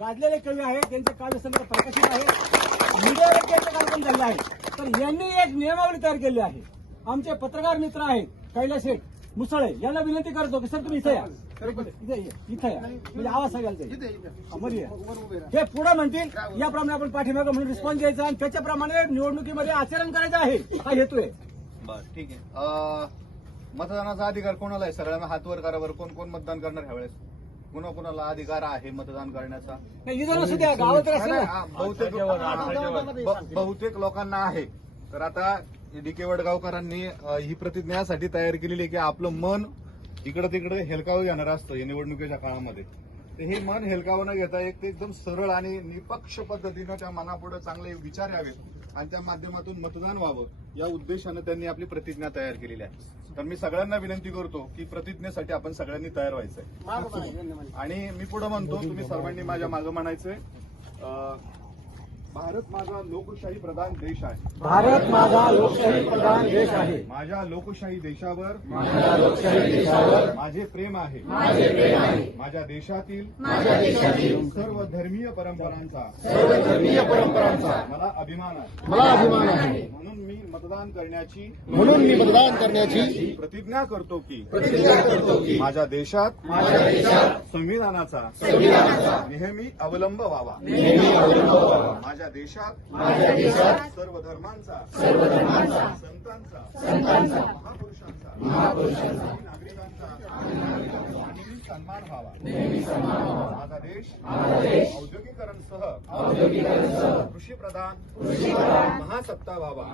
गाजलेले कवी आहेत त्यांचे काव्यसंग्रह प्रकाशित आहे. मीडियावर त्यांचे कार्यक्रम झाले आहे तर यांनी एक नियमावली तयार केली आहे. आमचे पत्रकार मित्र आहेत कैलास शेठ मुसळे यांना विनंती करतो की सर तुम्ही इथे या. इथे या. इथे या. म्हणजे आवाज सगळ्यांचा. हा. हे पुढे म्हणतील याप्रमाणे आपण पाठीमागं म्हणून रिस्पॉन्स द्यायचा आणि त्याच्याप्रमाणे निवडणुकीमध्ये आचरण करायचं आहे. हा हेतू आहे. बर ठीक आहे. मतदानाचा अधिकार कोणाला आहे? सगळ्यांना हात वर करा बरं कोण कोण मतदान करणार ह्यावेळेस? कुणा कुणाला अधिकार आहे मतदान करण्याचा. हा, बहुतेक ब- बहुतेक लोकांना आहे. तर आता डी के वडगावकरांनी अं, ही प्रतिज्ञा यासाठी तयार केलेली आहे की आपलं मन इकडे तिकडे हेलकावं घेणार असतं या निवडणुकीच्या काळामध्ये. हे मन हेलकावं न घेता एक ते एकदम सरळ आणि निपक्ष पद्धतीनं त्या मनापुढे चांगले विचार यावेत आणि त्या माध्यमातून मतदान व्हावं या उद्देशानं त्यांनी आपली प्रतिज्ञा तयार केलेली आहे. तर मी सगळ्यांना विनंती करतो की प्रतिज्ञेसाठी आपण सगळ्यांनी तयार व्हायचंय. आणि मी पुढे म्हणतो तुम्ही सर्वांनी माझ्या मागं म्हणायचंय. भारत माझा लोकशाही प्रधान देश आहे. भारत माझा लोकशाही प्रधान देश आहे. माझ्या लोकशाही देशावर माझ्या लोकशाही देशावर माझे प्रेम आहे. माझे प्रेम आहे. माझ्या देशातील माझ्या देशातील सर्व धर्मीय परंपरांचा सर्व धर्मीय परंपरांचा मला अभिमान आहे. मला अभिमान आहे. म्हणून मी मतदान करण्याची म्हणून मी मतदान करण्याची प्रतिज्ञा करतो की प्रतिज्ञा करतो की माझ्या देशात संविधानाचा संविधानाचा नेहमी अवलंब व्हावा. माझ्या देशात सर्व धर्मांचा संतांचा महापुरुषांचा महापुरुषांचा आणि नागरिकांचा नेहमी सन्मान व्हावा. नेहमी सन्मान व्हावा. माझा देश औद्योगिकरणसह औद्योगिकरणसह कृषी प्रधान महासत्ता व्हावा.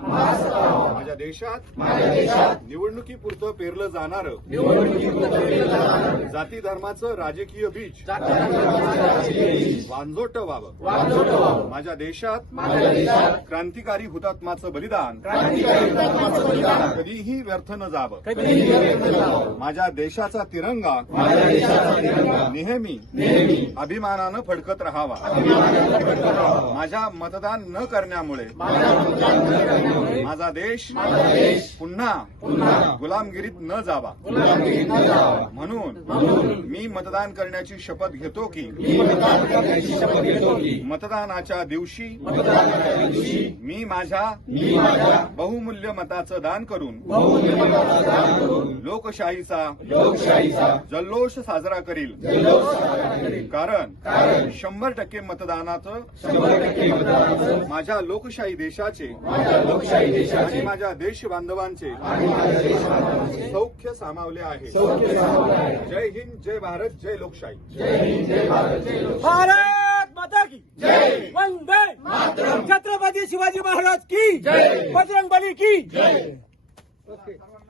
माझ्या देशात निवडणुकीपुरतं पेरलं जाणारं जाती धर्माचं राजकीय बीज. वांजोट व्हावं. माझ्या देशात क्रांतिकारी हुतात्माचं बलिदान. कधीही व्यर्थ न जावं. माझ्या देशाचा तिरंगा. नेहमी नेहमी अभिमानानं फडकत राहावा. माझ्या मतदान न करण्यामुळे माझा देश पुन्हा गुलामगिरीत न जावा. म्हणून मी मतदान करण्याची शपथ घेतो की मतदानाच्या दिवशी मी माझ्या बहुमूल्य मताचं दान करून लोकशाहीचा लोकशाहीचा जल्लोष साजरा जल्लोष साजरा करेन. कारण कारण शंभर टक्के मतदानाचं माझ्या लोकशाही देशाचे माझ्या लोकशाही आणि देशाचे माझ्या देश बांधवांचे आणि माझ्या देशबांधवांचे सौख्य सामावले आहे सौख्य साधले आहे. जय हिंद जय भारत जय लोकशाही जय हिंद जय भारत जय लोकशाही. भारत माता की जय वंदे मातरम छत्रपती शिवाजी महाराज की जय बजरंग बली की जय